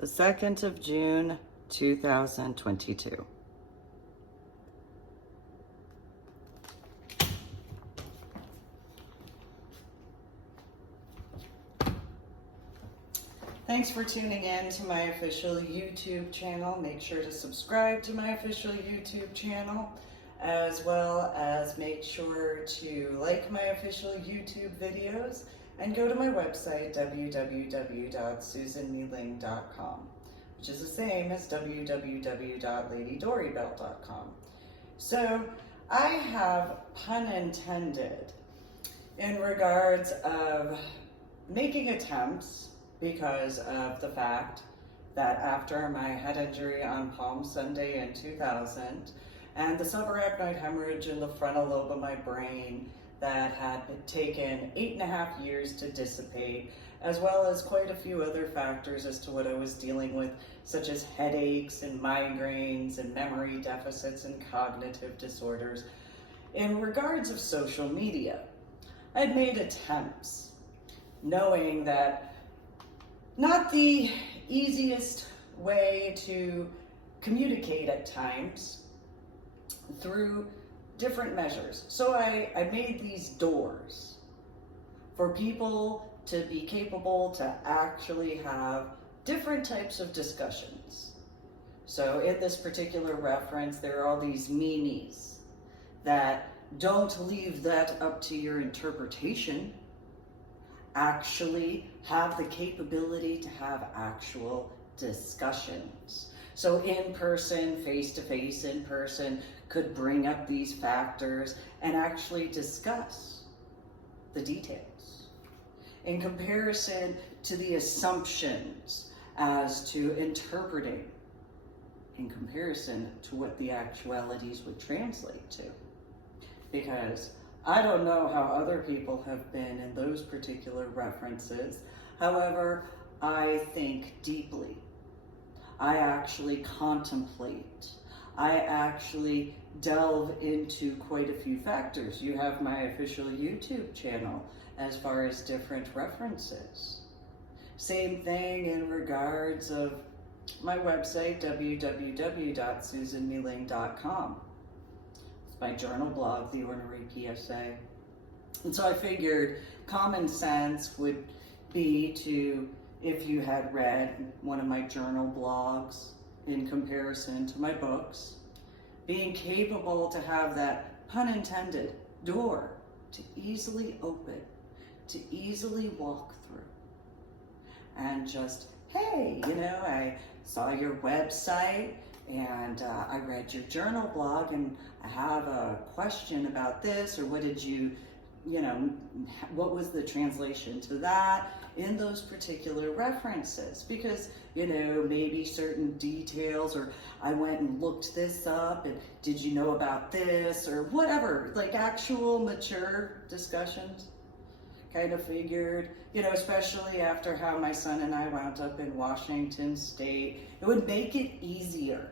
the 2nd of June, 2022. Thanks for tuning in to my official YouTube channel. Make sure to subscribe to my official YouTube channel, as well as make sure to like my official YouTube videos and go to my website, www.susanmealing.com, which is the same as www.ladydorybell.com. So I have, pun intended, in regards of making attempts because of the fact that after my head injury on Palm Sunday in 2000 and the subarachnoid hemorrhage in the frontal lobe of my brain that had taken 8.5 years to dissipate, as well as quite a few other factors as to what I was dealing with, such as headaches and migraines and memory deficits and cognitive disorders. In regards of social media, I'd made attempts, knowing that not the easiest way to communicate at times through different measures. So I made these doors for people to be capable to actually have different types of discussions. So in this particular reference, there are all these memes that don't leave that up to your interpretation, actually have the capability to have actual discussions. So in person, face-to-face, in person, could bring up these factors and actually discuss the details in comparison to the assumptions as to interpreting in comparison to what the actualities would translate to. Because I don't know how other people have been in those particular references. However, I think deeply. I actually contemplate. I actually delve into quite a few factors. You have my official YouTube channel as far as different references. Same thing in regards of my website, www.susanmealing.com. It's my journal blog, The Ornery PSA. And so I figured common sense would be to, if you had read one of my journal blogs in comparison to my books, being capable to have that, pun intended, door to easily open, to easily walk through. And just, hey, I saw your website and I read your journal blog and I have a question about this, or what did you, what was the translation to that in those particular references? Because, maybe certain details, or I went and looked this up, and did you know about this, or whatever, like actual mature discussions. Kind of figured, especially after how my son and I wound up in Washington State, it would make it easier.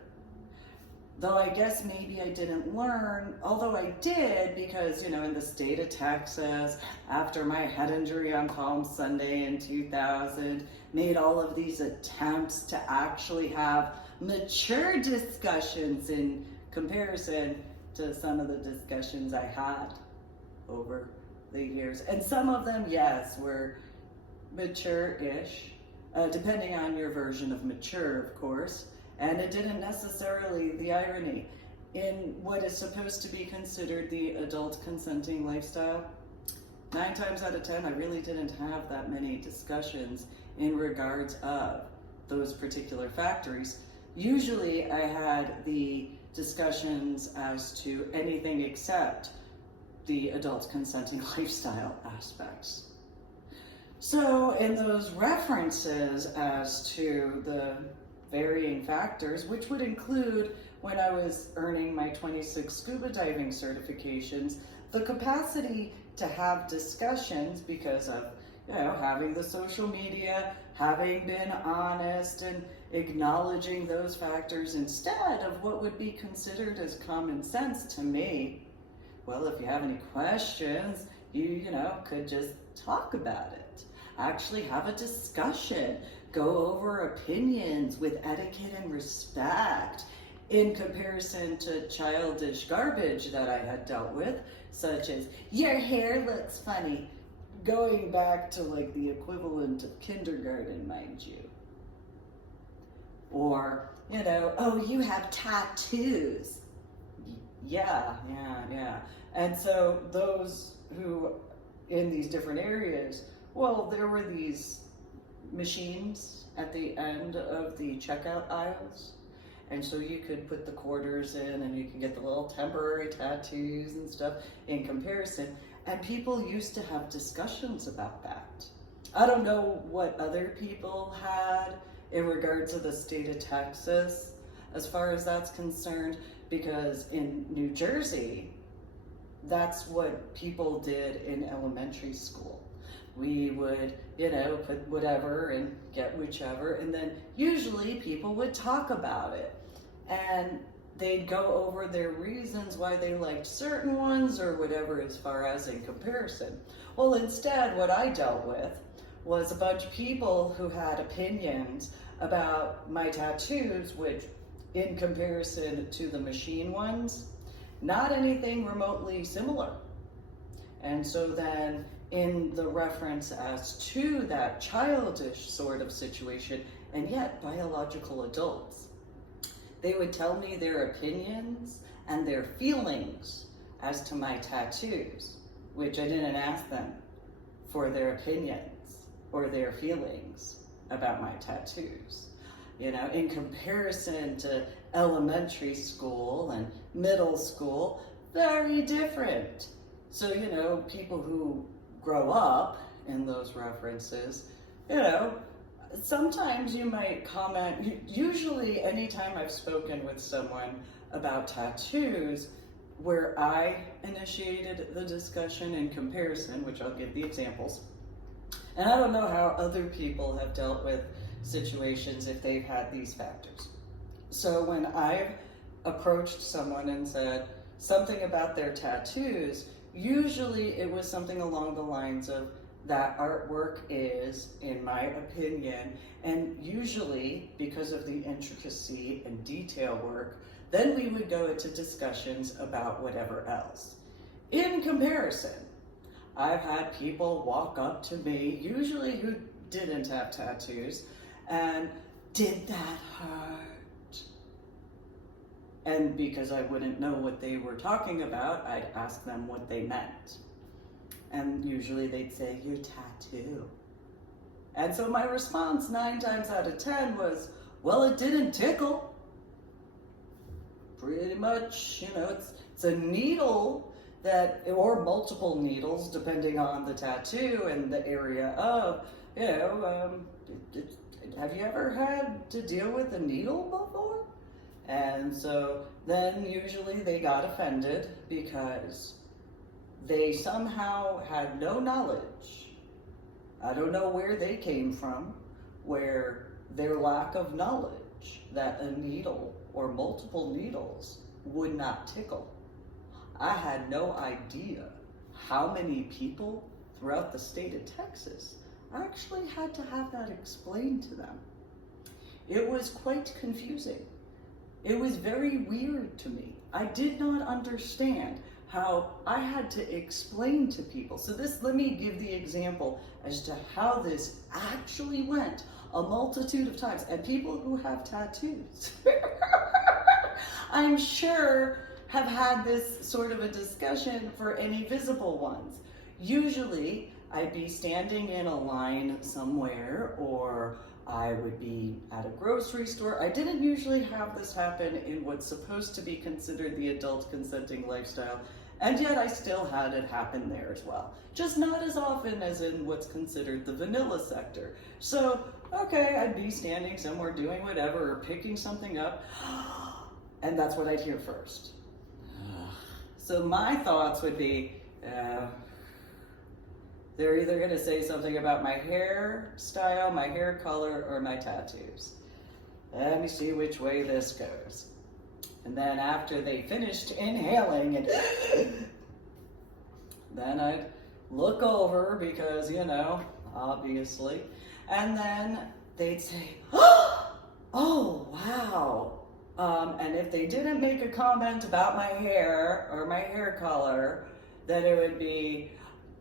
Though I guess maybe I didn't learn, although I did, because, in the state of Texas, after my head injury on Palm Sunday in 2000, made all of these attempts to actually have mature discussions in comparison to some of the discussions I had over the years. And some of them, yes, were mature-ish, depending on your version of mature, of course. And it didn't necessarily, the irony, in what is supposed to be considered the adult consenting lifestyle, 9 times out of 10, I really didn't have that many discussions in regards of those particular factories. Usually I had the discussions as to anything except the adult consenting lifestyle aspects. So in those references as to the varying factors, which would include when I was earning my 26 scuba diving certifications, the capacity to have discussions because of, having the social media, having been honest and acknowledging those factors instead of what would be considered as common sense to me. Well, if you have any questions, you could just talk about it. actually have a discussion, go over opinions with etiquette and respect, in comparison to childish garbage that I had dealt with, such as, your hair looks funny, going back to like the equivalent of kindergarten, mind you. Or, you know, oh, you have tattoos. Yeah. And so those who, in these different areas, well, there were these machines at the end of the checkout aisles. And so you could put the quarters in and you could get the little temporary tattoos and stuff in comparison. And people used to have discussions about that. I don't know what other people had in regard to the state of Texas as far as that's concerned, because in New Jersey, that's what people did in elementary school. We would, you know, put whatever and get whichever, and then usually people would talk about it. And they'd go over their reasons why they liked certain ones or whatever as far as in comparison. Well, instead, what I dealt with was a bunch of people who had opinions about my tattoos, which in comparison to the machine ones, not anything remotely similar. And so then in the reference as to that childish sort of situation, and yet biological adults, they would tell me their opinions and their feelings as to my tattoos, which I didn't ask them for their opinions or their feelings about my tattoos. You know, in comparison to elementary school and middle school, very different. So, you know, people who grow up in those references, you know, sometimes you might comment, usually anytime I've spoken with someone about tattoos, where I initiated the discussion in comparison, which I'll give the examples, and I don't know how other people have dealt with situations if they've had these factors. So when I've approached someone and said something about their tattoos, usually it was something along the lines of, that artwork is, in my opinion, and usually because of the intricacy and detail work, then we would go into discussions about whatever else. In comparison, I've had people walk up to me, usually who didn't have tattoos, and did that hurt? And because I wouldn't know what they were talking about, I'd ask them what they meant. And usually they'd say, your tattoo. And so my response 9 times out of 10 was, well, it didn't tickle. Pretty much, you know, it's a needle that, or multiple needles, depending on the tattoo and the area of, you know, have you ever had to deal with a needle before? And so then usually they got offended because they somehow had no knowledge. I don't know where they came from, where their lack of knowledge that a needle or multiple needles would not tickle. I had no idea how many people throughout the state of Texas actually had to have that explained to them. It was quite confusing. It was very weird to me. I did not understand how I had to explain to people. So let me give the example as to how this actually went a multitude of times. And people who have tattoos, I'm sure, have had this sort of a discussion for any visible ones. Usually, I'd be standing in a line somewhere, or I would be at a grocery store. I didn't usually have this happen in what's supposed to be considered the adult consenting lifestyle, and yet I still had it happen there as well. Just not as often as in what's considered the vanilla sector. So, okay, I'd be standing somewhere doing whatever, or picking something up, and that's what I'd hear first. So my thoughts would be, they're either going to say something about my hairstyle, my hair color, or my tattoos. Let me see which way this goes. And then after they finished inhaling, and then I'd look over because, you know, obviously. And then they'd say, oh, wow. And if they didn't make a comment about my hair or my hair color, then it would be,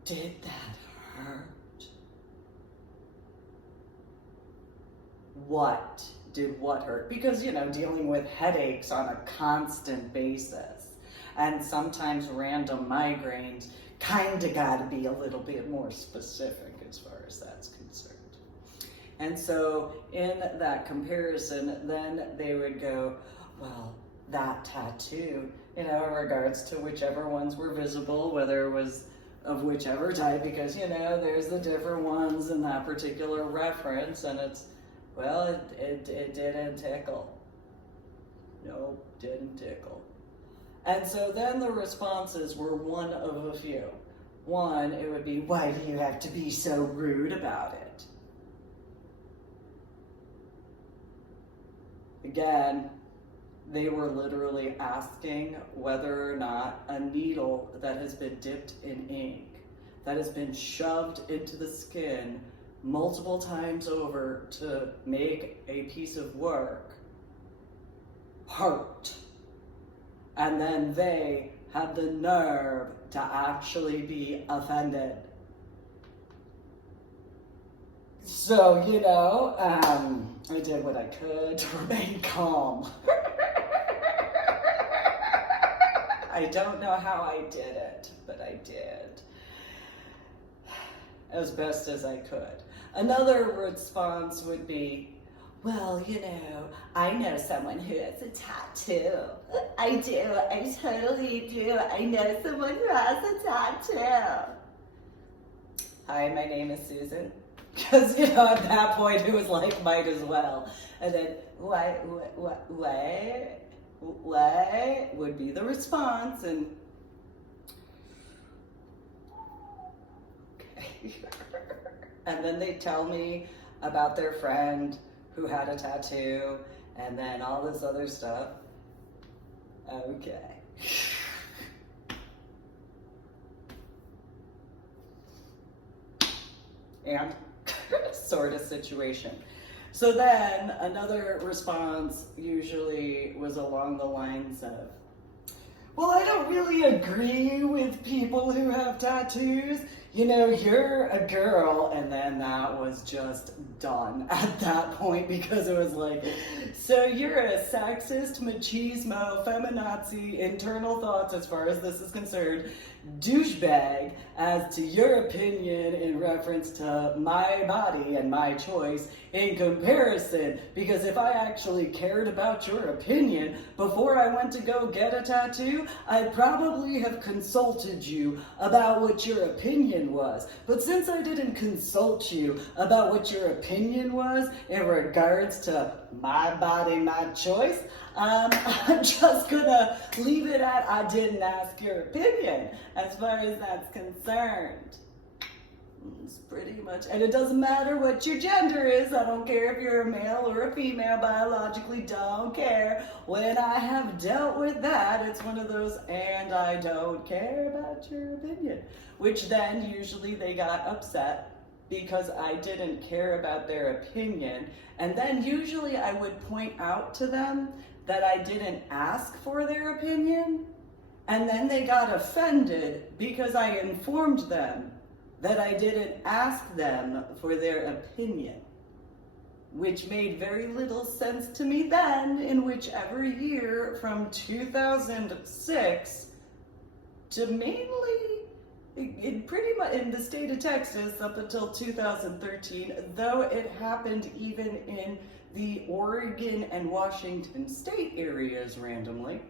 did that hurt? What did what hurt? Because, you know, dealing with headaches on a constant basis and sometimes random migraines, kind of got to be a little bit more specific as far as that's concerned. And so in that comparison, then they would go, well, that tattoo, you know, in regards to whichever ones were visible, whether it was of whichever type, because, you know, there's the different ones in that particular reference, and it's, well, it didn't tickle. Nope, didn't tickle. And so then the responses were one of a few. One, it would be, why do you have to be so rude about it? Again, they were literally asking whether or not a needle that has been dipped in ink, that has been shoved into the skin multiple times over to make a piece of work, hurt. And then they had the nerve to actually be offended. So, you know, I did what I could to remain calm. I don't know how I did it, but I did. As best as I could. Another response would be, well, you know, I know someone who has a tattoo. I do, I totally do. I know someone who has a tattoo. Hi, my name is Susan. Because, you know, at that point it was like, might as well. And then, what would be the response? And, okay. And then they tell me about their friend who had a tattoo, and then all this other stuff. Okay. And sort of situation. So then another response usually was along the lines of, well, I don't really agree with people who have tattoos. You know, you're a girl. And then that was just done at that point, because it was like, so you're a sexist, machismo, feminazi, internal thoughts as far as this is concerned, douchebag as to your opinion in reference to my body and my choice in comparison, because if I actually cared about your opinion before I went to go get a tattoo, I'd probably have consulted you about what your opinion was. But since I didn't consult you about what your opinion was in regards to my body, my choice, I'm just gonna leave it at I didn't ask your opinion as far as that's concerned. It's pretty much, and it doesn't matter what your gender is. I don't care if you're a male or a female, biologically, don't care. When I have dealt with that, it's one of those, and I don't care about your opinion, which then usually they got upset because I didn't care about their opinion. And then usually I would point out to them that I didn't ask for their opinion, and then they got offended because I informed them that I didn't ask them for their opinion, which made very little sense to me then, in whichever year from 2006 to mainly pretty much in the state of Texas up until 2013, though it happened even in the Oregon and Washington state areas randomly,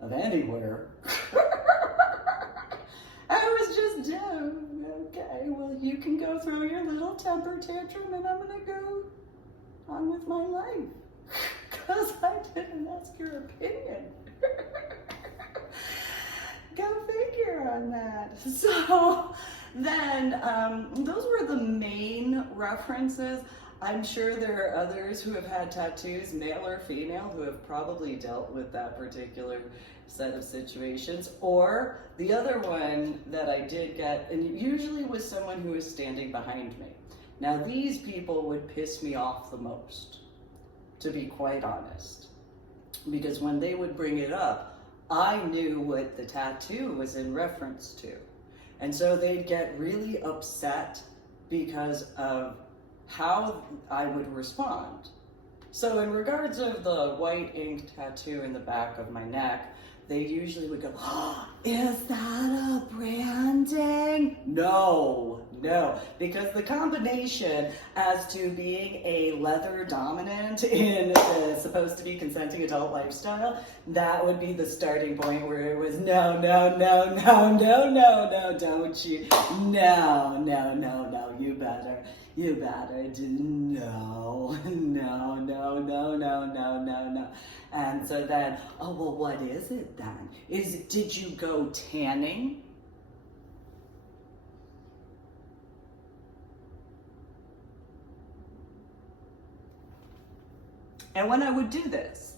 of anywhere. I was just, okay, well, you can go throw your little temper tantrum and I'm gonna go on with my life. Because I didn't ask your opinion. Go figure on that. So then, those were the main references. I'm sure there are others who have had tattoos, male or female, who have probably dealt with that particular set of situations. Or the other one that I did get, and it usually was someone who was standing behind me. Now these people would piss me off the most, to be quite honest. Because when they would bring it up, I knew what the tattoo was in reference to. And so they'd get really upset because of how I would respond. So in regards of the white ink tattoo in the back of my neck, they usually would go, oh, is that a branding? No, because the combination as to being a leather dominant in the supposed to be consenting adult lifestyle, that would be the starting point where it was no, don't you, no, you better, no. And so then, oh, well, what is it then? Did you go tanning? And when I would do this,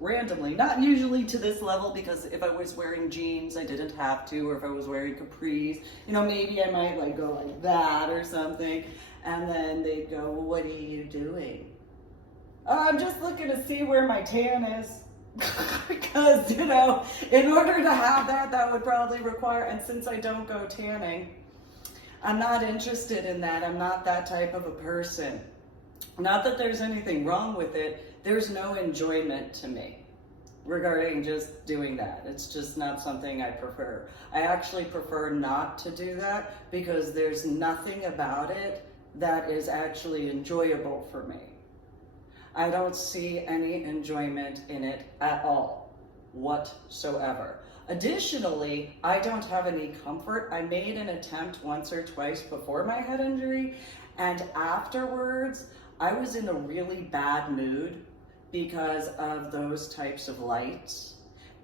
randomly, not usually to this level, because if I was wearing jeans, I didn't have to, or if I was wearing capris, maybe I might like go like that or something. And then they'd go, well, what are you doing? Oh, I'm just looking to see where my tan is. Because, in order to have that would probably require, and since I don't go tanning, I'm not interested in that. I'm not that type of a person. Not that there's anything wrong with it. There's no enjoyment to me regarding just doing that. It's just not something I prefer. I actually prefer not to do that because there's nothing about it that is actually enjoyable for me. I don't see any enjoyment in it at all, whatsoever. Additionally, I don't have any comfort. I made an attempt once or twice before my head injury, and afterwards, I was in a really bad mood because of those types of lights.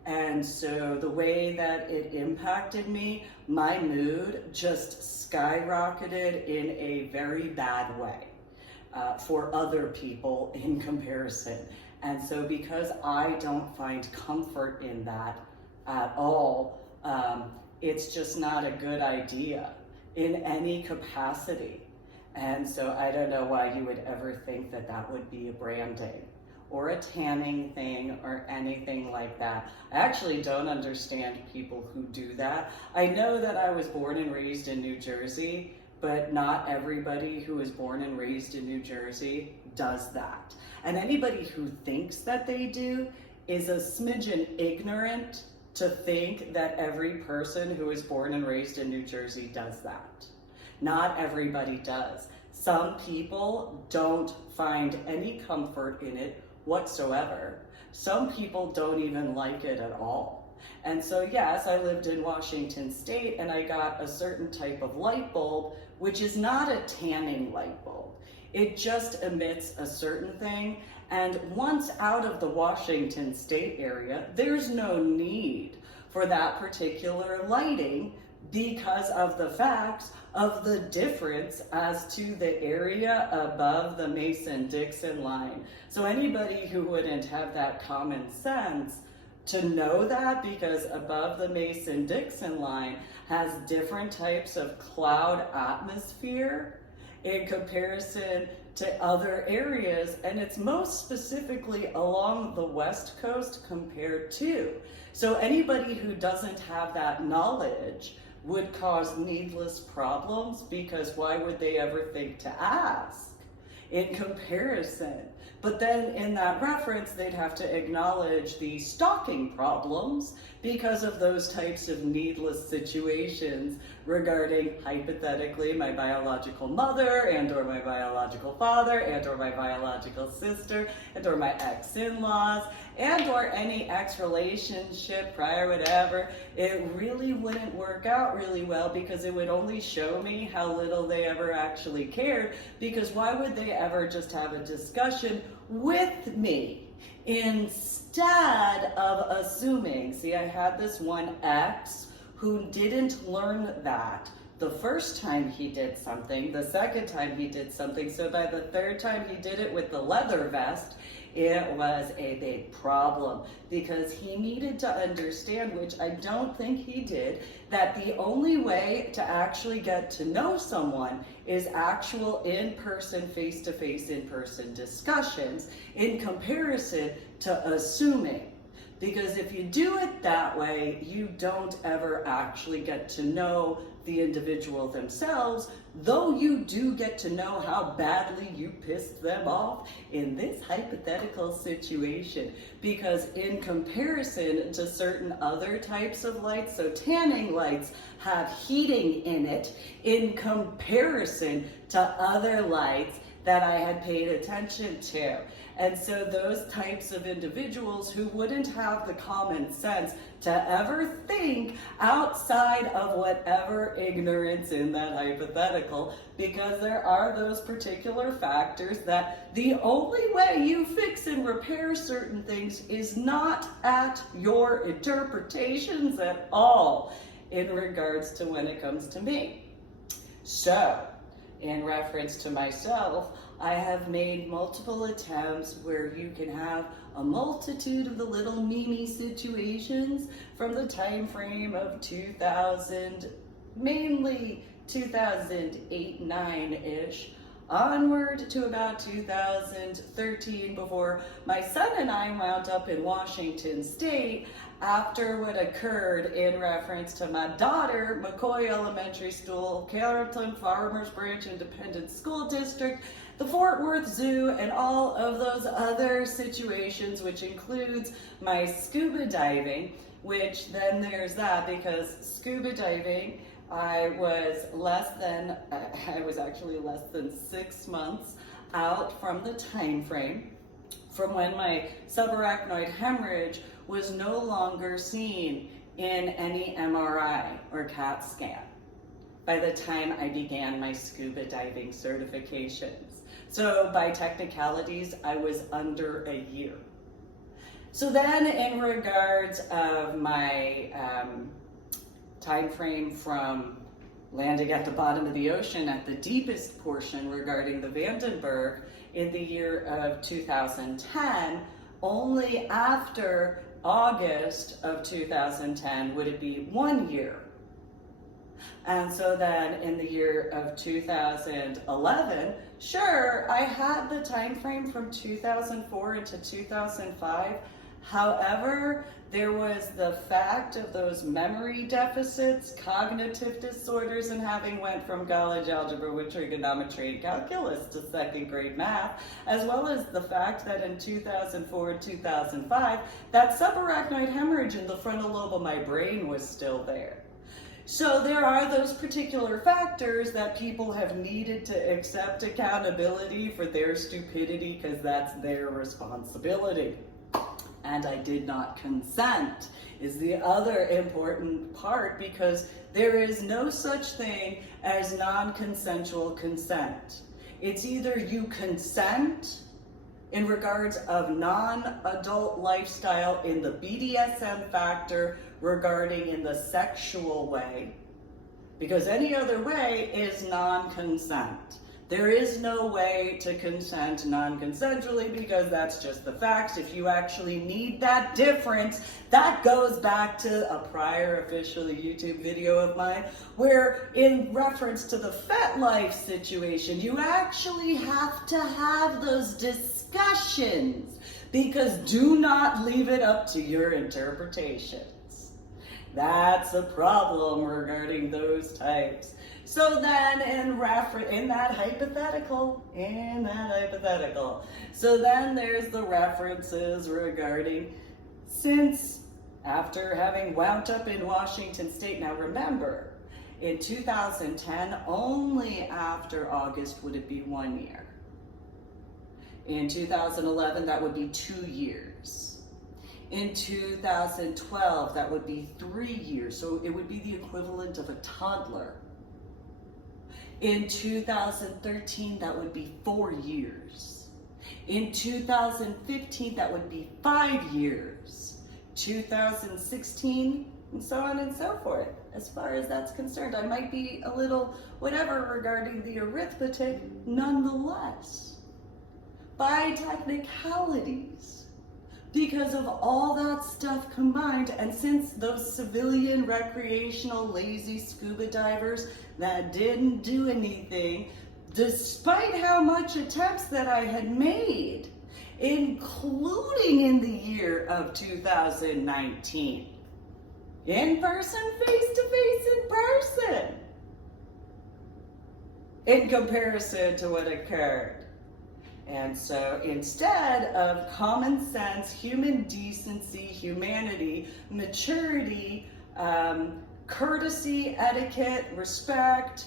And so the way that it impacted me, my mood just skyrocketed in a very bad way. For other people in comparison. And so because I don't find comfort in that at all, it's just not a good idea in any capacity. And so I don't know why you would ever think that that would be a branding or a tanning thing or anything like that. I actually don't understand people who do that. I know that I was born and raised in New Jersey, but not everybody who is born and raised in New Jersey does that. And anybody who thinks that they do is a smidgen ignorant to think that every person who is born and raised in New Jersey does that. Not everybody does. Some people don't find any comfort in it whatsoever. Some people don't even like it at all. And so yes, I lived in Washington State and I got a certain type of light bulb, which is not a tanning light bulb. It just emits a certain thing. And once out of the Washington State area, there's no need for that particular lighting because of the facts of the difference as to the area above the Mason-Dixon line. So anybody who wouldn't have that common sense to know that, because above the Mason-Dixon line has different types of cloud atmosphere in comparison to other areas, and it's most specifically along the West Coast compared to. So anybody who doesn't have that knowledge would cause needless problems, because why would they ever think to ask in comparison? But then in that reference, they'd have to acknowledge the stalking problems because of those types of needless situations regarding, hypothetically, my biological mother and or my biological father and or my biological sister and or my ex-in-laws and or any ex-relationship, prior whatever. It really wouldn't work out really well because it would only show me how little they ever actually cared, because why would they ever just have a discussion with me instead of assuming? See, I had this one ex who didn't learn that the first time he did something, the second time he did something. So by the third time he did it with the leather vest, it was a big problem because he needed to understand, which I don't think he did, that the only way to actually get to know someone is actual in-person, face-to-face in-person discussions in comparison to assuming. Because if you do it that way, you don't ever actually get to know the individual themselves, though you do get to know how badly you pissed them off in this hypothetical situation. Because in comparison to certain other types of lights, so tanning lights have heating in it, in comparison to other lights that I had paid attention to. And so those types of individuals who wouldn't have the common sense to ever think outside of whatever ignorance in that hypothetical, because there are those particular factors that the only way you fix and repair certain things is not at your interpretations at all in regards to when it comes to me. So, in reference to myself, I have made multiple attempts where you can have a multitude of the little Mimi situations from the time frame of 2000, mainly 2008, 9-ish, onward to about 2013 before my son and I wound up in Washington State after what occurred in reference to my daughter, McCoy Elementary School, Carrollton Farmers Branch Independent School District, the Fort Worth Zoo, and all of those other situations, which includes my scuba diving, which then there's that, because scuba diving, I was actually less than 6 months out from the time frame from when my subarachnoid hemorrhage was no longer seen in any MRI or CAT scan by the time I began my scuba diving certifications. So by technicalities, I was under a year. So then in regards of my time frame from landing at the bottom of the ocean at the deepest portion regarding the Vandenberg in the year of 2010, only after August of 2010 would it be 1 year. And so then in the year of 2011, sure, I had the time frame from 2004 into 2005. However, there was the fact of those memory deficits, cognitive disorders, and having went from college algebra with trigonometry and calculus to second grade math, as well as the fact that in 2004 and 2005, that subarachnoid hemorrhage in the frontal lobe of my brain was still there. So there are those particular factors that people have needed to accept accountability for their stupidity because that's their responsibility. And I did not consent is the other important part, because there is no such thing as non-consensual consent. It's either you consent in regards of non-adult lifestyle in the BDSM factor regarding in the sexual way, because any other way is non-consent. There is no way to consent non-consensually, because that's just the facts. If you actually need that difference, that goes back to a prior official YouTube video of mine, where in reference to the FetLife situation, you actually have to have those discussions, because do not leave it up to your interpretations. That's a problem regarding those types. So then in that hypothetical, so then there's the references regarding since after having wound up in Washington State. Now remember, in 2010, only after August would it be 1 year. In 2011, that would be 2 years. In 2012, that would be 3 years. So it would be the equivalent of a toddler. In 2013, that would be 4 years. In 2015, that would be 5 years. 2016 and so on and so forth. As far as that's concerned, I might be a little whatever regarding the arithmetic, nonetheless. By technicalities, because of all that stuff combined, and since those civilian, recreational, lazy scuba divers that didn't do anything, despite how much attempts that I had made, including in the year of 2019, in person, face-to-face, in person, in comparison to what occurred. And so instead of common sense, human decency, humanity, maturity, courtesy, etiquette, respect,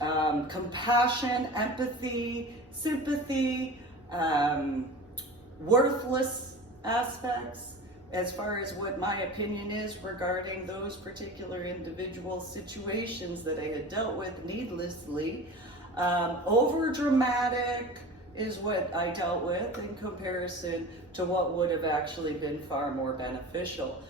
compassion, empathy, sympathy, worthless aspects, as far as what my opinion is regarding those particular individual situations that I had dealt with needlessly. Over dramatic is what I dealt with in comparison to what would have actually been far more beneficial.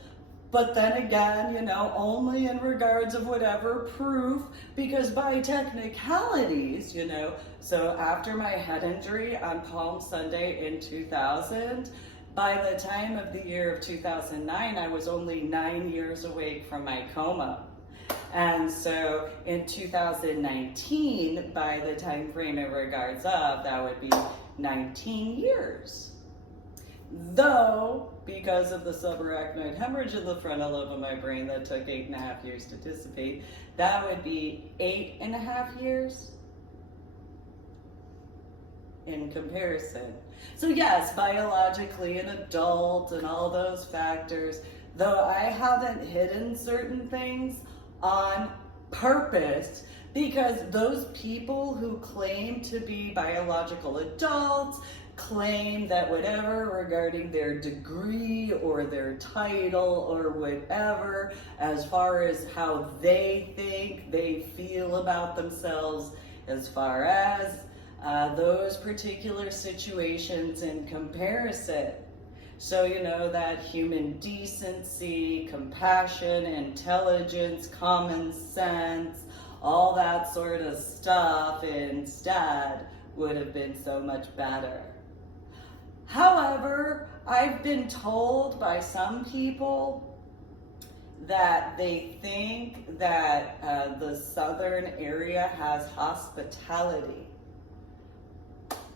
But then again, you know, only in regards of whatever proof, because by technicalities, you know, so after my head injury on Palm Sunday in 2000, by the time of the year of 2009, I was only 9 years awake from my coma. And so in 2019, by the time frame in regards of, that would be 19 years. Though, because of the subarachnoid hemorrhage in the frontal lobe of my brain that took 8.5 years to dissipate, that would be 8.5 years in comparison. So yes, biologically an adult and all those factors, though I haven't hidden certain things on purpose, because those people who claim to be biological adults claim that whatever regarding their degree or their title or whatever, as far as how they think, they feel about themselves, as far as those particular situations in comparison. So, you know, that human decency, compassion, intelligence, common sense, all that sort of stuff instead would have been so much better. However, I've been told by some people that they think that the southern area has hospitality.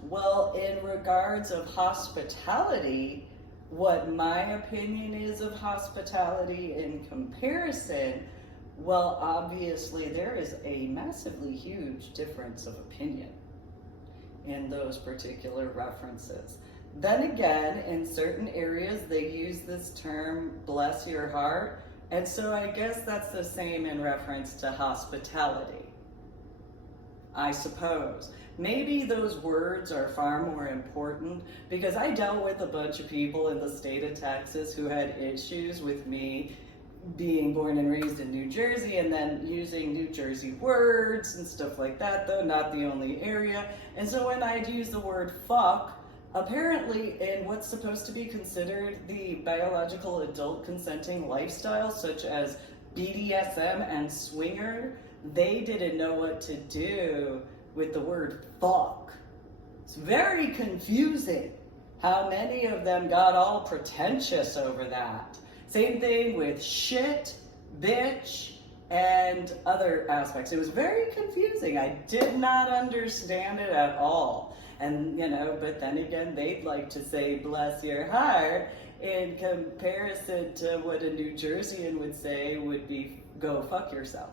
Well, in regards of hospitality, what my opinion is of hospitality in comparison, well, obviously there is a massively huge difference of opinion in those particular references. Then again, in certain areas, they use this term, bless your heart, and so I guess that's the same in reference to hospitality, I suppose. Maybe those words are far more important, because I dealt with a bunch of people in the state of Texas who had issues with me being born and raised in New Jersey and then using New Jersey words and stuff like that, though not the only area. And so when I'd use the word fuck, apparently in what's supposed to be considered the biological adult consenting lifestyle, such as BDSM and swinger, they didn't know what to do with the word fuck. It's very confusing how many of them got all pretentious over that. Same thing with shit, bitch, and other aspects. It was very confusing. I did not understand it at all. And, you know, but then again, they'd like to say, bless your heart, in comparison to what a New Jerseyan would say would be, go fuck yourself.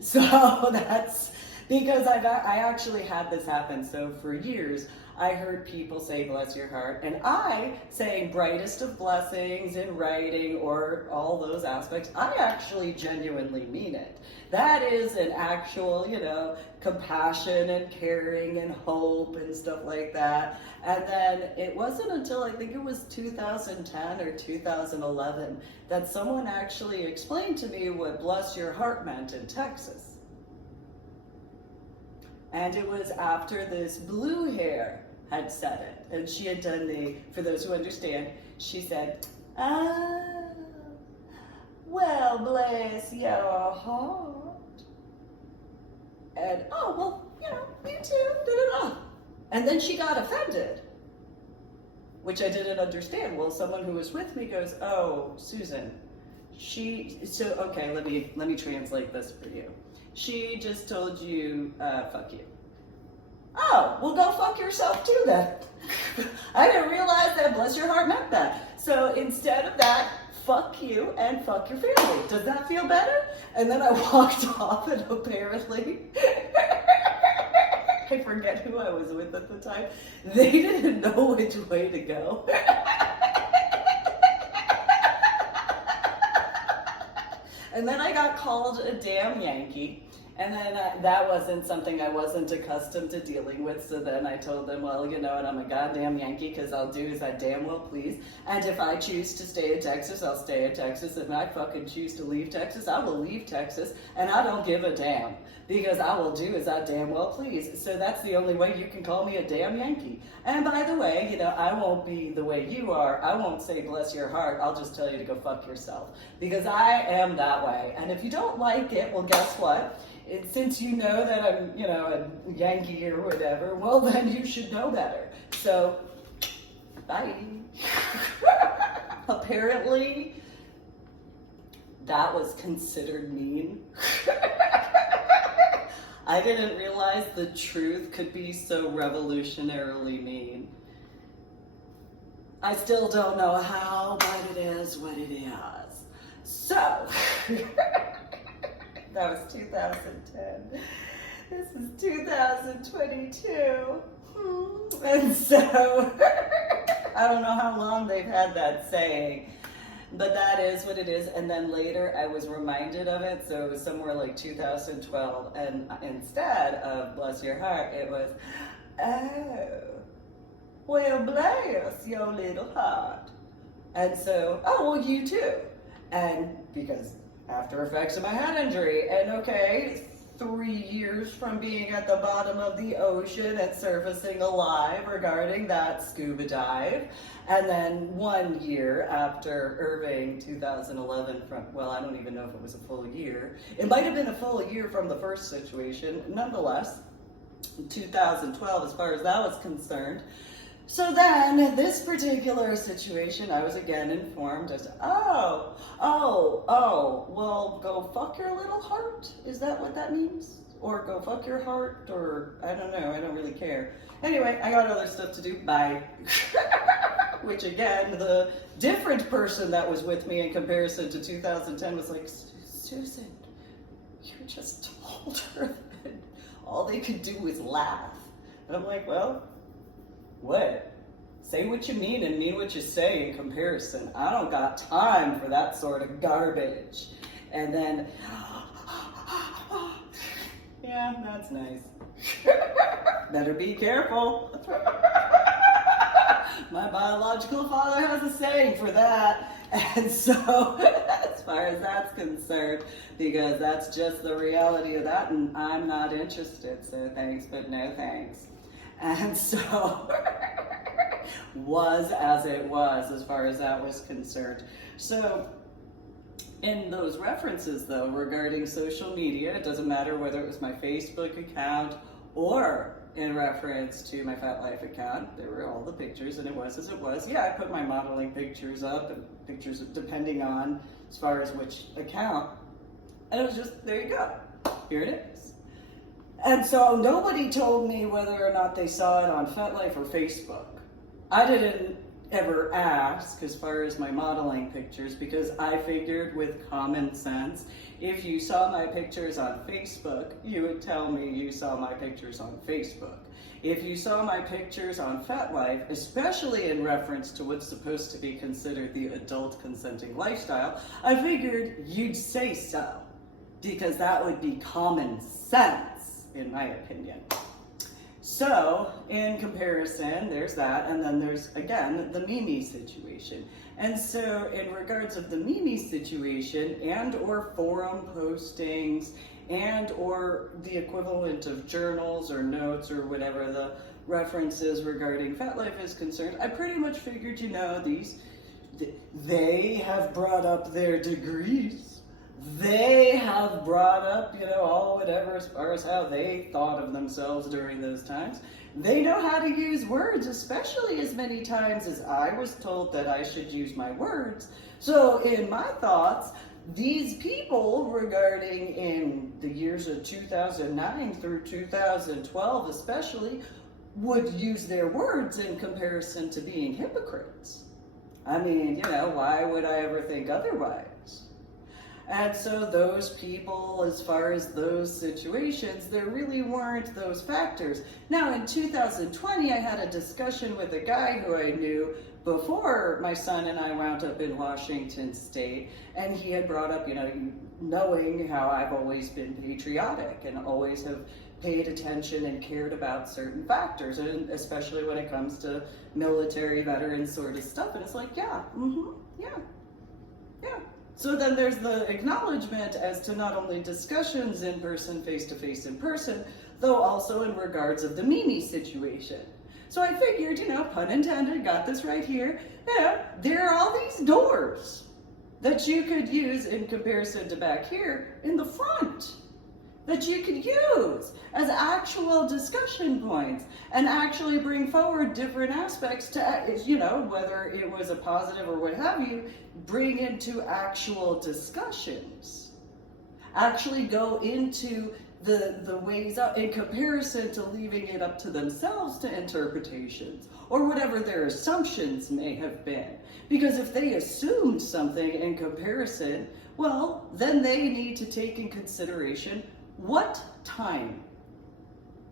So that's because I actually had this happen. So for years, I heard people say, bless your heart, and I saying brightest of blessings in writing or all those aspects, I actually genuinely mean it. That is an actual, you know, compassion and caring and hope and stuff like that. And then it wasn't until I think it was 2010 or 2011 that someone actually explained to me what bless your heart meant in Texas. And it was after this blue hair had said it. And she had done for those who understand, she said, oh, well, bless your heart. And, oh, well, you know, me too, da-da-da. And then she got offended, which I didn't understand. Well, someone who was with me goes, oh, Susan, okay, let me translate this for you. She just told you, fuck you. Oh, well, go fuck yourself too then. I didn't realize that bless your heart meant that. So instead of that, fuck you and fuck your family. Does that feel better? And then I walked off, and apparently, I forget who I was with at the time, they didn't know which way to go. And then I got called a damn Yankee. And then that wasn't something I wasn't accustomed to dealing with. So then I told them, well, you know what, I'm a goddamn Yankee, because I'll do as I damn well please. And if I choose to stay in Texas, I'll stay in Texas. If I fucking choose to leave Texas, I will leave Texas. And I don't give a damn, because I will do as I damn well please. So that's the only way you can call me a damn Yankee. And by the way, you know, I won't be the way you are. I won't say bless your heart. I'll just tell you to go fuck yourself, because I am that way. And if you don't like it, well, guess what? Since you know that I'm, you know, a Yankee or whatever, well, then you should know better. So, bye. Apparently, that was considered mean. I didn't realize the truth could be so revolutionarily mean. I still don't know how, but it is what it is. So, that was 2010. This is 2022. And so, I don't know how long they've had that saying, but that is what it is. And then later I was reminded of it, so it was somewhere like 2012. And instead of bless your heart, it was, oh, well, bless your little heart. And so, oh, well, you too. And because after effects of my head injury, and okay, 3 years from being at the bottom of the ocean and surfacing alive regarding that scuba dive, and then 1 year after Irving 2011 well, I don't even know if it was a full year. It might have been a full year from the first situation. Nonetheless, 2012, as far as that was concerned. So then, this particular situation, I was again informed as, well, go fuck your little heart? Is that what that means? Or go fuck your heart? Or, I don't know, I don't really care. Anyway, I got other stuff to do, bye. Which again, the different person that was with me in comparison to 2010 was like, Susan, you just told her that all they could do was laugh. And I'm like, well, what? Say what you mean and mean what you say in comparison. I don't got time for that sort of garbage. And then, yeah, that's nice. Better be careful. My biological father has a saying for that. And so, as far as that's concerned, because that's just the reality of that, and I'm not interested. So thanks, but no thanks. And so, was as it was as far as that was concerned. So, in those references though, regarding social media, it doesn't matter whether it was my Facebook account or in reference to my Fat Life account, there were all the pictures and it was as it was. Yeah, I put my modeling pictures up and pictures depending on as far as which account. And it was just, there you go, here it is. And so nobody told me whether or not they saw it on FetLife or Facebook. I didn't ever ask as far as my modeling pictures because I figured with common sense, if you saw my pictures on Facebook, you would tell me you saw my pictures on Facebook. If you saw my pictures on FetLife, especially in reference to what's supposed to be considered the adult consenting lifestyle, I figured you'd say so because that would be common sense, in my opinion. So, in comparison, there's that, and then there's, again, the Mimi situation. And so, in regards of the Mimi situation, and or forum postings, and or the equivalent of journals or notes or whatever the references regarding FetLife is concerned, I pretty much figured, you know, they have brought up their degrees. They have brought up, all whatever as far as how they thought of themselves during those times. They know how to use words, especially as many times as I was told that I should use my words. So in my thoughts, these people regarding in the years of 2009 through 2012 especially, would use their words in comparison to being hypocrites. I mean, why would I ever think otherwise? And so those people, as far as those situations, there really weren't those factors. Now in 2020, I had a discussion with a guy who I knew before my son and I wound up in Washington State, and he had brought up, knowing how I've always been patriotic and always have paid attention and cared about certain factors, and especially when it comes to military veteran sort of stuff. And it's like, yeah. So then there's the acknowledgement as to not only discussions in person, face-to-face in person, though also in regards of the Mimi situation. So I figured, pun intended, got this right here, there are all these doors that you could use in comparison to back here in the front, that you could use as actual discussion points and actually bring forward different aspects to, whether it was a positive or what have you, bring into actual discussions. Actually go into the ways up in comparison to leaving it up to themselves to interpretations or whatever their assumptions may have been. Because if they assumed something in comparison, well, then they need to take in consideration what time,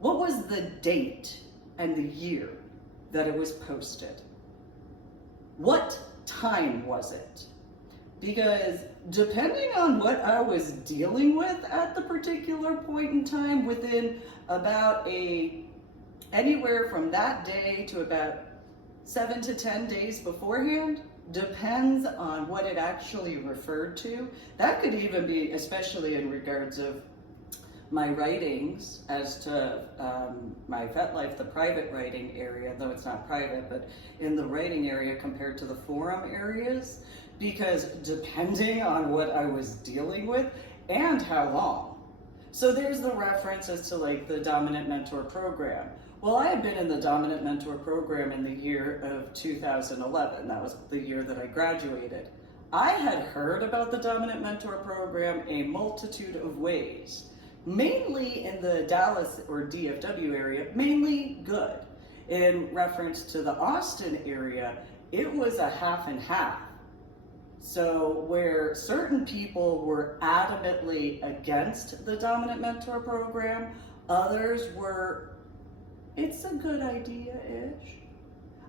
what was the date and the year that it was posted? What time was it? Because depending on what I was dealing with at the particular point in time, within about anywhere from that day to about 7 to 10 days beforehand, depends on what it actually referred to. That could even be, especially in regards of my writings as to my vet life, the private writing area, though it's not private, but in the writing area compared to the forum areas, because depending on what I was dealing with and how long. So there's the reference as to like the Dominant Mentor Program. Well, I had been in the Dominant Mentor Program in the year of 2011. That was the year that I graduated. I had heard about the Dominant Mentor Program a multitude of ways. Mainly in the Dallas or DFW area, mainly good. In reference to the Austin area, it was a half and half. So where certain people were adamantly against the Dominant Mentor Program, others were, it's a good idea-ish.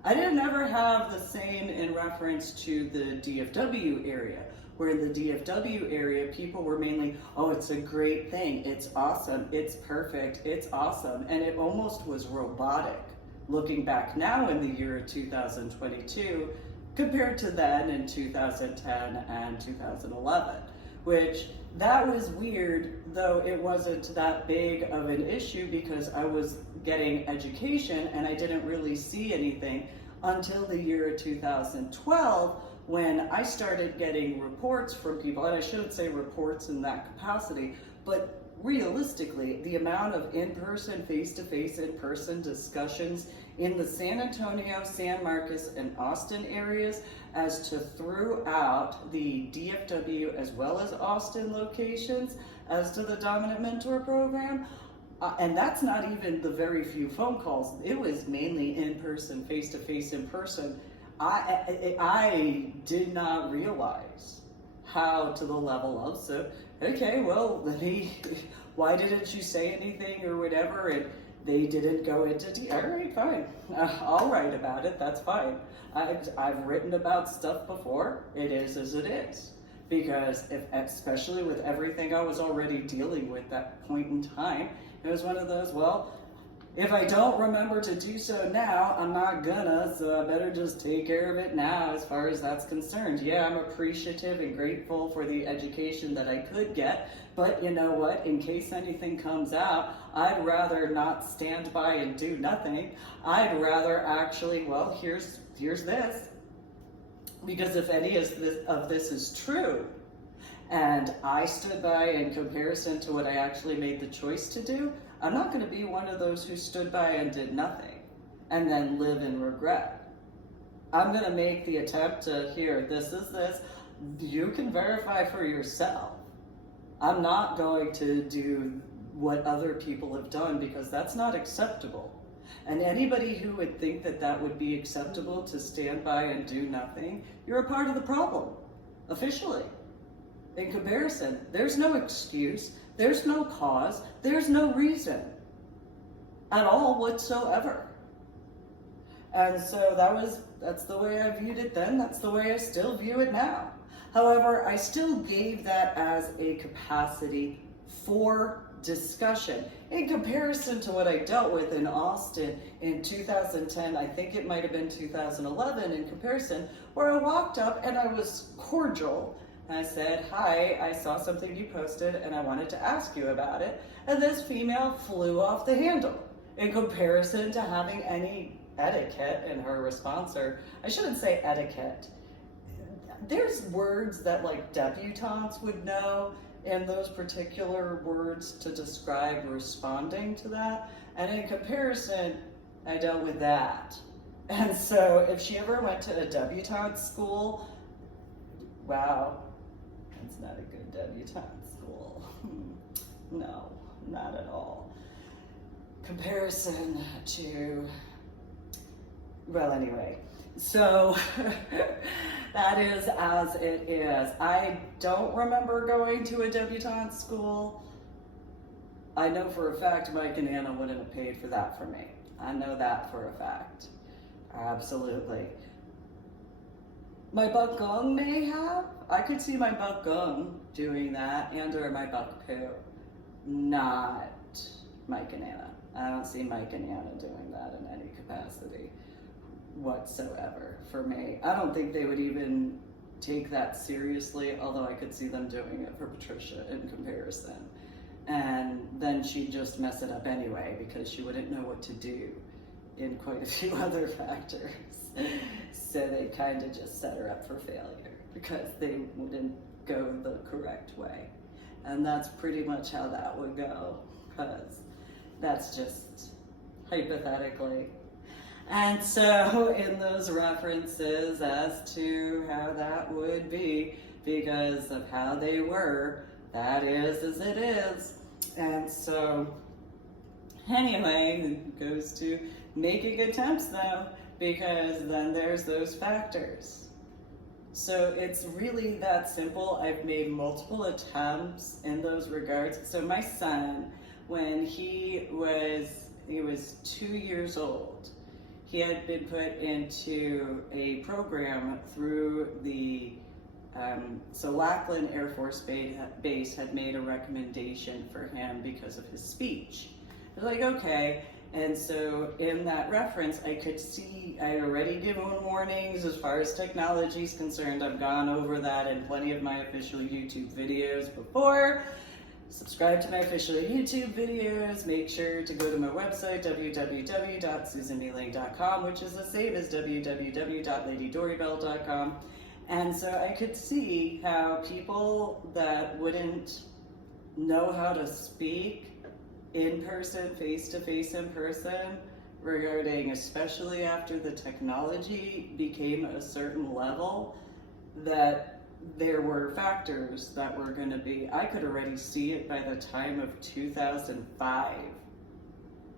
I didn't ever have the same in reference to the DFW area. Where in the DFW area, people were mainly, oh, it's a great thing, it's awesome, it's perfect, it's awesome. And it almost was robotic, looking back now in the year of 2022, compared to then in 2010 and 2011, which that was weird, though it wasn't that big of an issue because I was getting education and I didn't really see anything until the year of 2012, when I started getting reports from people, and I shouldn't say reports in that capacity, but realistically, the amount of in-person, face-to-face, in-person discussions in the San Antonio, San Marcos, and Austin areas as to throughout the DFW as well as Austin locations as to the Dominant Mentor Program. And that's not even the very few phone calls. It was mainly in-person, face-to-face, in-person. I did not realize how to the level of, so, okay, well, why didn't you say anything or whatever? And they didn't go into, all right, fine. I'll write about it, that's fine. I've written about stuff before, it is as it is. Because especially with everything I was already dealing with that point in time, it was one of those, well, if I don't remember to do so now, I'm not gonna, so I better just take care of it now as far as that's concerned. Yeah, I'm appreciative and grateful for the education that I could get, but you know what, in case anything comes out, I'd rather not stand by and do nothing. I'd rather actually, well, here's this. Because if any of this is true, and I stood by in comparison to what I actually made the choice to do, I'm not going to be one of those who stood by and did nothing and then live in regret. I'm going to make the attempt to, here, this is this. You can verify for yourself. I'm not going to do what other people have done because that's not acceptable. And anybody who would think that that would be acceptable to stand by and do nothing, you're a part of the problem, officially. In comparison, there's no excuse, there's no cause, there's no reason at all whatsoever. And so that's the way I viewed it then, that's the way I still view it now. However, I still gave that as a capacity for discussion in comparison to what I dealt with in Austin in 2010, I think it might have been 2011 in comparison, where I walked up and I was cordial. And I said, hi, I saw something you posted and I wanted to ask you about it. And this female flew off the handle in comparison to having any etiquette in her response, or I shouldn't say etiquette. There's words that like debutantes would know, and those particular words to describe responding to that. And in comparison, I dealt with that. And so if she ever went to a debutante school, wow, that's not a good debutante school. No, not at all. Comparison to, well, anyway, so that is as it is. I don't remember going to a debutante school. I know for a fact Mike and Anna wouldn't have paid for that for me. I know that for a fact. Absolutely. My bakung may have. I could see my bakung doing that, and or my bakpu. Not Mike and Anna. I don't see Mike and Anna doing that in any capacity whatsoever for me. I don't think they would even take that seriously, although I could see them doing it for Patricia in comparison. And then she'd just mess it up anyway because she wouldn't know what to do in quite a few other factors. So they kind of just set her up for failure because they wouldn't go the correct way. And that's pretty much how that would go, because that's just hypothetically. And so in those references as to how that would be, because of how they were, that is as it is. And so anyway, it goes to making attempts though, because then there's those factors. So it's really that simple. I've made multiple attempts in those regards. So my son, when he was 2 years old, he had been put into a program through the, so Lackland Air Force Base had made a recommendation for him because of his speech. I was like, okay. And so in that reference, I could see I had already given warnings as far as technology is concerned. I've gone over that in plenty of my official YouTube videos before. Subscribe to my official YouTube videos. Make sure to go to my website, www.susanmealing.com, which is the same as www.ladydorybell.com. And so I could see how people that wouldn't know how to speak in person, face-to-face in person, regarding, especially after the technology became a certain level, that there were factors that were going to be, I could already see it by the time of 2005,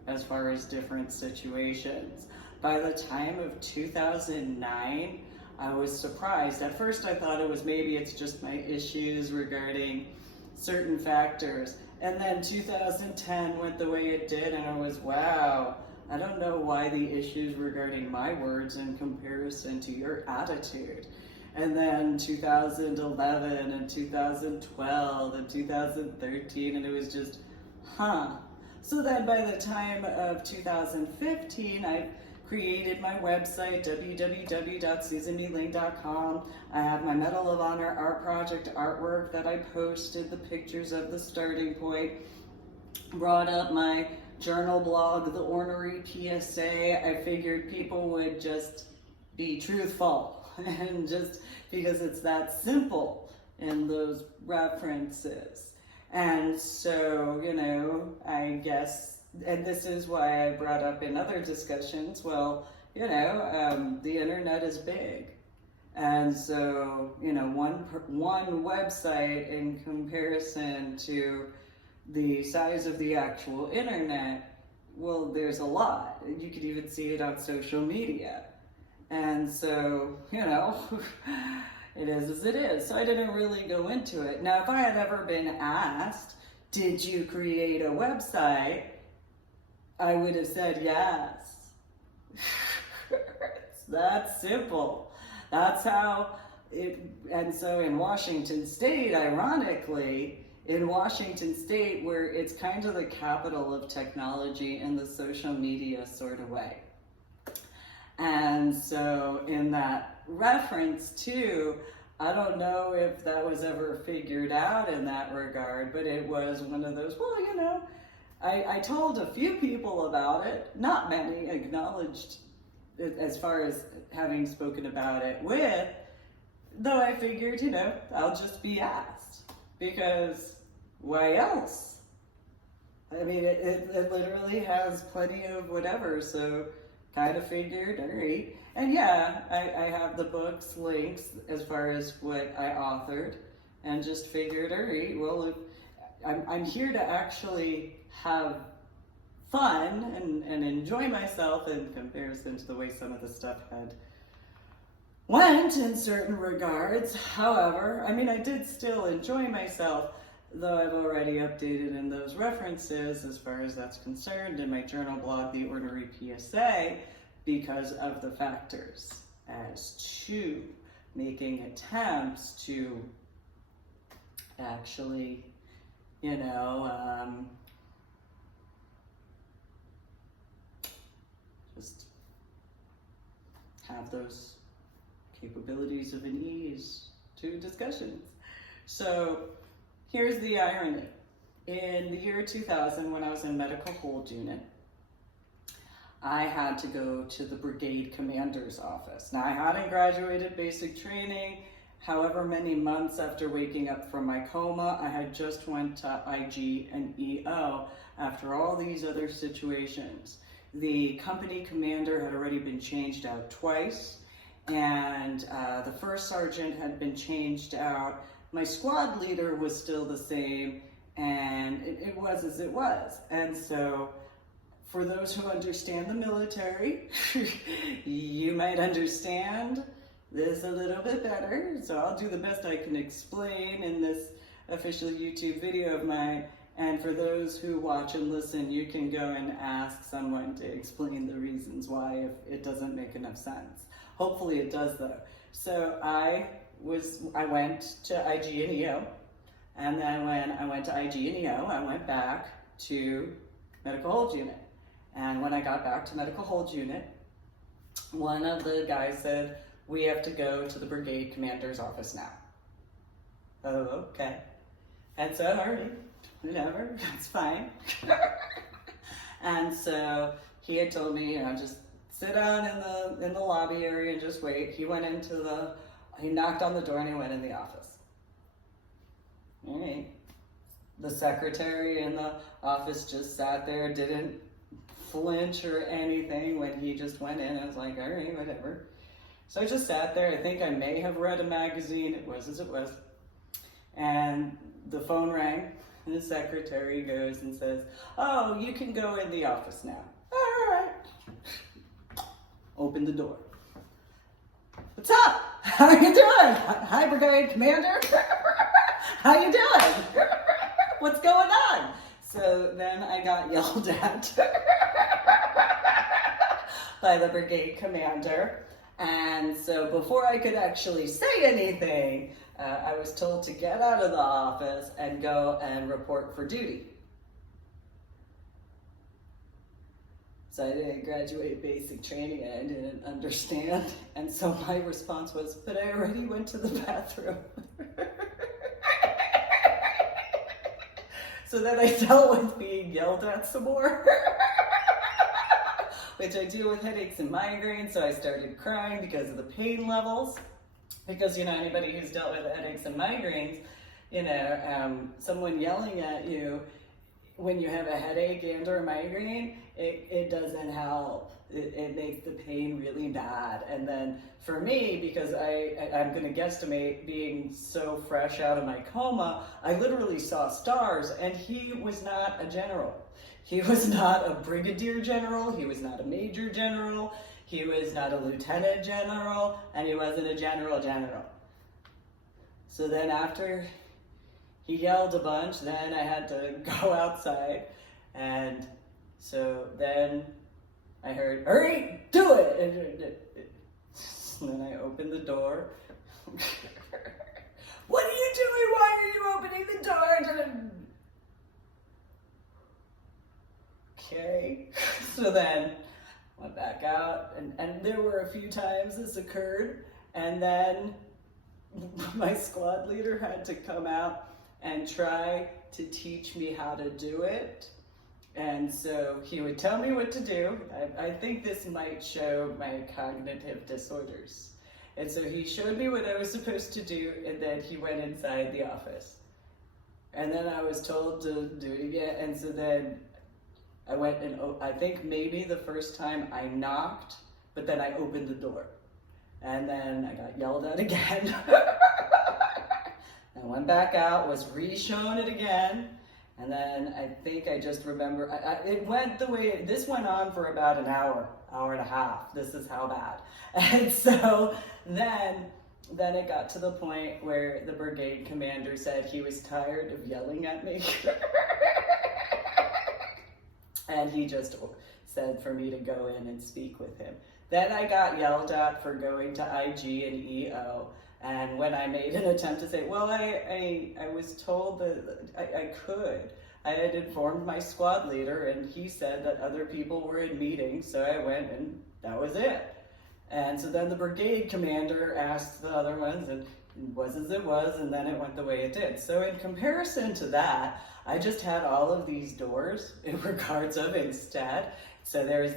as far as different situations. By the time of 2009, I was surprised. At first I thought it was maybe it's just my issues regarding certain factors. And then 2010 went the way it did, and I was, wow, I don't know why the issues regarding my words in comparison to your attitude. And then 2011 and 2012 and 2013, and it was just, So then by the time of 2015, I created my website, www.susanmealing.com. I have my Medal of Honor Art Project artwork that I posted, the pictures of the starting point. Brought up my journal blog, the Ornery PSA. I figured people would just be truthful and just because it's that simple in those references. And so, you know, I guess, and this is why I brought up in other discussions, well, you know, the internet is big. And so, you know, one website in comparison to the size of the actual internet, well, there's a lot. You could even see it on social media. And so, you know, it is as it is. So I didn't really go into it. Now, if I had ever been asked, did you create a website? I would have said yes. It's that simple. That's how it, and so in Washington State, ironically, in Washington State, where it's kind of the capital of technology in the social media sort of way. And so in that reference too, I don't know if that was ever figured out in that regard, but it was one of those, well, you know, I told a few people about it, not many acknowledged it as far as having spoken about it with, though I figured, you know, I'll just be asked, because why else? I mean, it literally has plenty of whatever, so kind of figured, all right. And yeah, I have the book's links as far as what I authored, and just figured, all right, well, if I'm here to actually have fun and enjoy myself in comparison to the way some of the stuff had went in certain regards. However, I mean, I did still enjoy myself, though I've already updated in those references as far as that's concerned in my journal blog, The Ordinary PSA, because of the factors as to making attempts to actually, you know, just have those capabilities of an ease to discussions. So here's the irony. In the year 2000, when I was in medical hold unit, I had to go to the brigade commander's office. Now, I hadn't graduated basic training. However many months after waking up from my coma, I had just went to IG and EO after all these other situations. The company commander had already been changed out twice, and the first sergeant had been changed out. My squad leader was still the same, and it was as it was. And so, for those who understand the military, you might understand this a little bit better. So I'll do the best I can explain in this official YouTube video of mine. And for those who watch and listen, you can go and ask someone to explain the reasons why if it doesn't make enough sense. Hopefully it does though. So I went to IG and EO, and then when I went to IG and EO, I went back to medical hold unit. And when I got back to medical hold unit, one of the guys said, we have to go to the brigade commander's office now. Oh, okay. And so, all right, whatever, that's fine. And so he had told me, you know, just sit down in the lobby area and just wait. He knocked on the door and he went in the office. All right. The secretary in the office just sat there, didn't flinch or anything when he just went in. I was like, all right, whatever. So I just sat there. I think I may have read a magazine. It was as it was. And the phone rang, and the secretary goes and says, oh, you can go in the office now. All right. Open the door. What's up? How are you doing? Hi, brigade commander. How you doing? What's going on? So then I got yelled at by the brigade commander. And so before I could actually say anything, I was told to get out of the office and go and report for duty. So I didn't graduate basic training and I didn't understand. And so my response was, but I already went to the bathroom. So then I dealt with being yelled at some more. which I deal with headaches and migraines, so I started crying because of the pain levels. Because, anybody who's dealt with headaches and migraines, someone yelling at you when you have a headache and or a migraine, it doesn't help. It makes the pain really bad. And then for me, because I'm going to guesstimate being so fresh out of my coma, I literally saw stars, and he was not a general. He was not a brigadier general. He was not a major general. He was not a lieutenant general, and he wasn't a general. So then after he yelled a bunch, then I had to go outside, and so then I heard, "Hurry, do it!" And then I opened the door. "What are you doing? Why are you opening the door?" Okay. So then went back out, and there were a few times this occurred, and then my squad leader had to come out and try to teach me how to do it. And so he would tell me what to do. I think this might show my cognitive disorders. And so he showed me what I was supposed to do, and then he went inside the office. And then I was told to do it again, and so then I went, and I think maybe the first time I knocked, but then I opened the door. And then I got yelled at again. I went back out, was re-shown it again, and then I think I just remember, it went the way, this went on for about an hour and a half. This is how bad. And so then it got to the point where the brigade commander said he was tired of yelling at me. And he just said for me to go in and speak with him. Then I got yelled at for going to IG and EO. And when I made an attempt to say, well, I was told that I could. I had informed my squad leader, and he said that other people were in meetings, so I went, and that was it. And so then the brigade commander asked the other ones, and it was as it was, and then it went the way it did. So in comparison to that, I just had all of these doors in regards of instead. So there's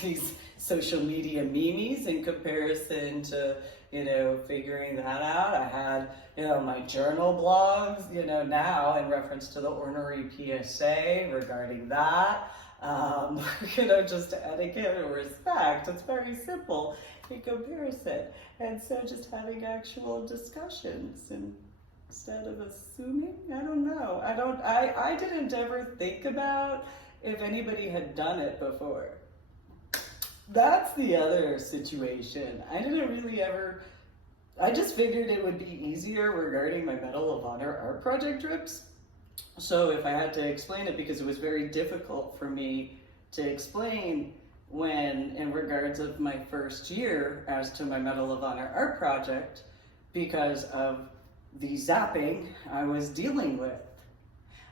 these social media memes in comparison to, figuring that out. I had, my journal blogs, now in reference to the ornery PSA regarding that. Just etiquette and respect. It's very simple in comparison. And so just having actual discussions instead of assuming, I don't know. I didn't ever think about if anybody had done it before. That's the other situation. I just figured it would be easier regarding my Medal of Honor art project trips. So if I had to explain it, because it was very difficult for me to explain when, in regards of my first year as to my Medal of Honor art project, because of the zapping I was dealing with.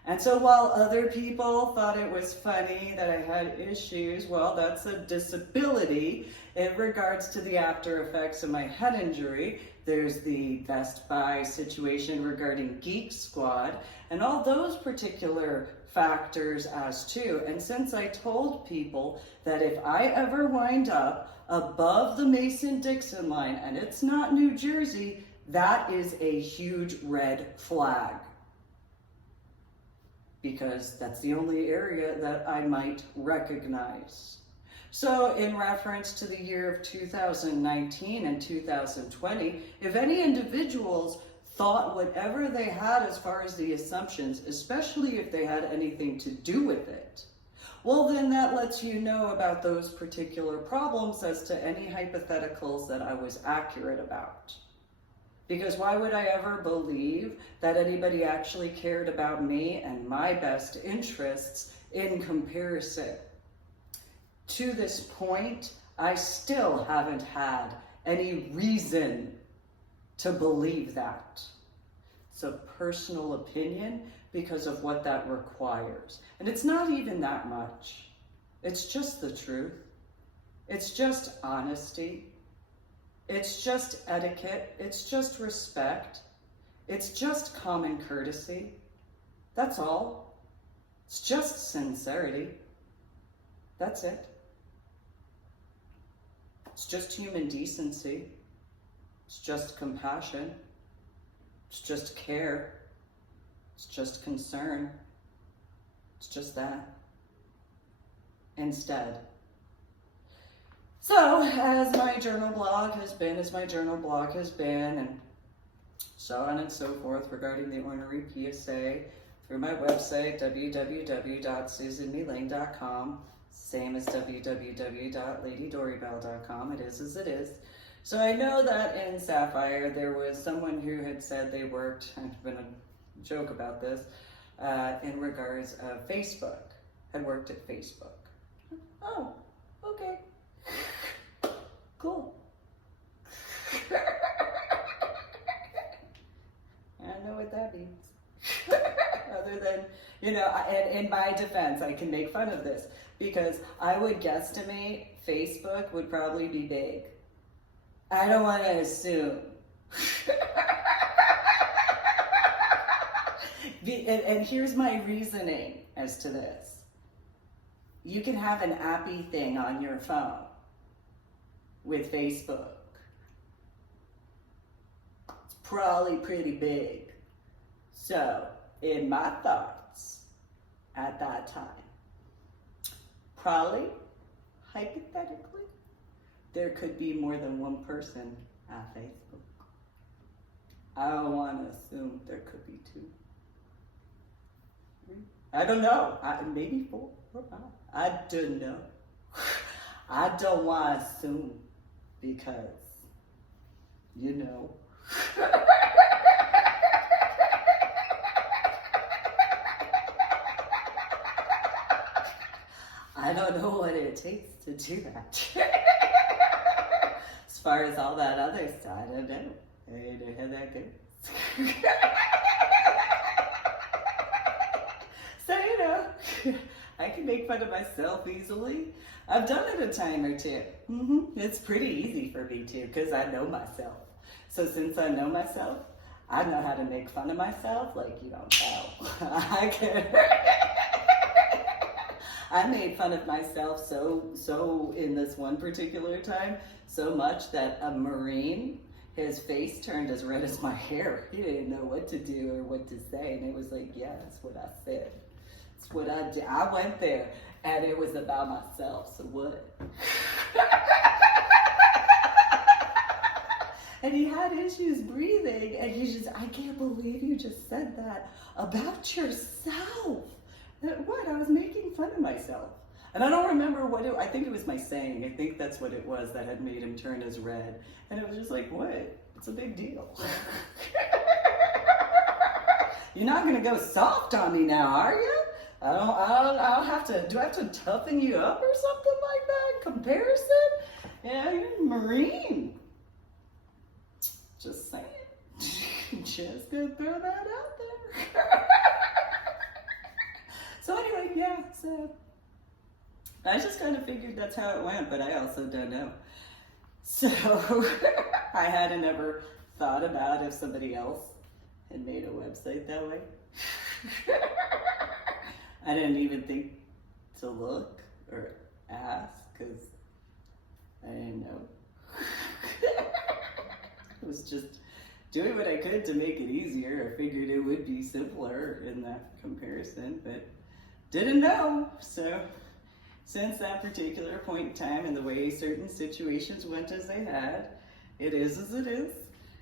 And so while other people thought it was funny that I had issues, well, that's a disability. In regards to the after effects of my head injury, there's the Best Buy situation regarding Geek Squad, and all those particular factors as too. And since I told people that if I ever wind up above the Mason-Dixon line, and it's not New Jersey, that is a huge red flag. Because that's the only area that I might recognize. So in reference to the year of 2019 and 2020, if any individuals thought whatever they had as far as the assumptions, especially if they had anything to do with it, well, then that lets you know about those particular problems as to any hypotheticals that I was accurate about. Because why would I ever believe that anybody actually cared about me and my best interests in comparison? To this point, I still haven't had any reason to believe that. It's a personal opinion because of what that requires. And it's not even that much. It's just the truth. It's just honesty. It's just etiquette. It's just respect. It's just common courtesy. That's all. It's just sincerity. That's it. It's just human decency. It's just compassion. It's just care. It's just concern. It's just that. Instead. So, as my journal blog has been, and so on and so forth regarding the ornery PSA, through my website, www.susanmelane.com, same as www.ladydorybell.com. It is as it is. So I know that in Sapphire, there was someone who had said they worked, I've been a joke about this, in regards of Facebook, had worked at Facebook. Oh, okay. Cool. I don't know what that means. Other than, you know, and in my defense, I can make fun of this because I would guesstimate Facebook would probably be big. I don't want to assume. And here's my reasoning as to this. You can have an appy thing on your phone with Facebook. It's probably pretty big. So, in my thoughts at that time, probably, hypothetically, there could be more than one person at Facebook. I don't want to assume there could be 2. I don't know. Maybe 4 or 5. I don't know. I don't want to assume because, you know. I don't know what it takes to do that. As far as all that other stuff, I don't know. I don't know how that goes. So, you know, I can make fun of myself easily. I've done it a time or two. It's pretty easy for me too, because I know myself. So since I know myself, I know how to make fun of myself like you don't know. I made fun of myself so in this one particular time, so much that a Marine, his face turned as red as my hair. He didn't know what to do or what to say. And it was like, yeah, that's what I said. That's what I did. I went there and it was about myself. So what? And he had issues breathing. And he just, I can't believe you just said that about yourself. What? I was making fun of myself. And I don't remember I think it was my saying. I think that's what it was that had made him turn as red. And it was just like, what? It's a big deal. You're not going to go soft on me now, are you? I'll have to, do I have to toughen you up or something like that? Comparison? Yeah, you're a Marine. Just saying. Just gonna throw that out there. So anyway, yeah, so I just kind of figured that's how it went, but I also don't know. So I hadn't ever thought about if somebody else had made a website that way. I didn't even think to look or ask because I didn't know. I was just doing what I could to make it easier. I figured it would be simpler in that comparison, but didn't know. So since that particular point in time and the way certain situations went as they had, it is as it is.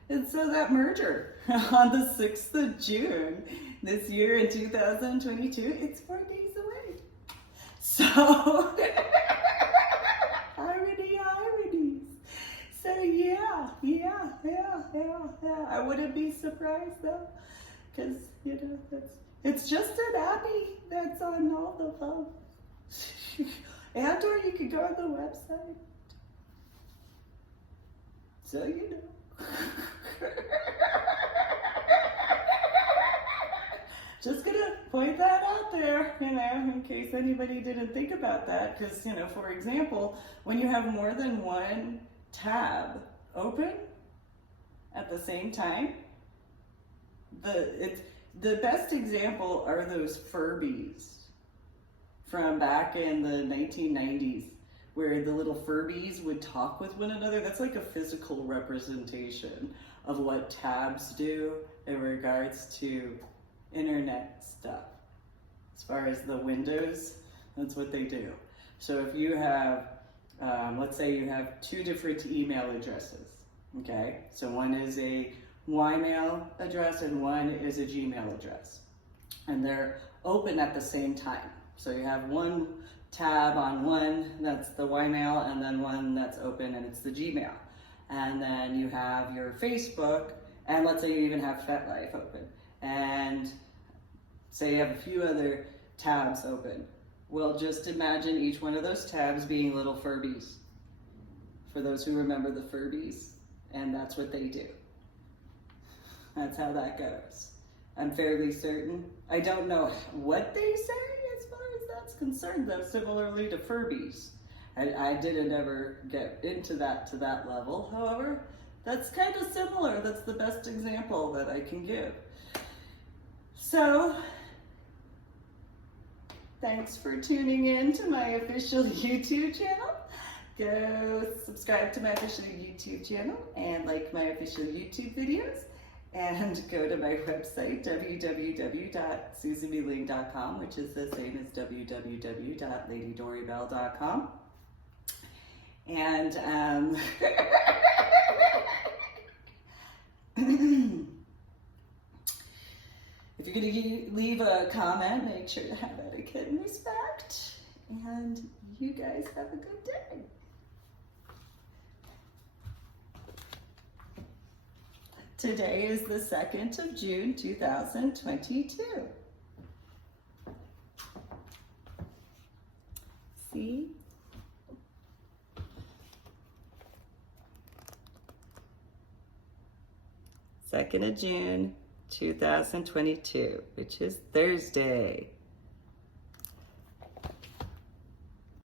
And so that merger on the 6th of June this year in 2022, it's 4 days away. So, ironies. So yeah. I wouldn't be surprised though, because, you know, it's just an appy that's on all the phones. And or you could go on the website. So you know. Just gonna point that out there, you know, in case anybody didn't think about that. Because, you know, for example, when you have more than one tab open at the same time, the best example are those Furbies from back in the 1990s, where the little Furbies would talk with one another. That's like a physical representation of what tabs do in regards to internet stuff. As far as the windows, that's what they do. So if you have, let's say you have two different email addresses, okay? So one is a Ymail address and one is a Gmail address. And they're open at the same time. So you have one tab on one that's the Ymail, and then one that's open and it's the Gmail. And then you have your Facebook, and let's say you even have FetLife open. And say you have a few other tabs open. Well, just imagine each one of those tabs being little Furbies. For those who remember the Furbies, and that's what they do. That's how that goes. I'm fairly certain. I don't know what they say as far as that's concerned, though, similarly to Furbies. I didn't ever get into that to that level. However, that's kind of similar. That's the best example that I can give. So, thanks for tuning in to my official YouTube channel. Go subscribe to my official YouTube channel and like my official YouTube videos. And go to my website, www.susanmeling.com, which is the same as www.ladydorybell.com. And if you're going to leave a comment, make sure to have etiquette and respect. And you guys have a good day. Today is the 2nd of June, 2022. See? Second of June, 2022, which is Thursday.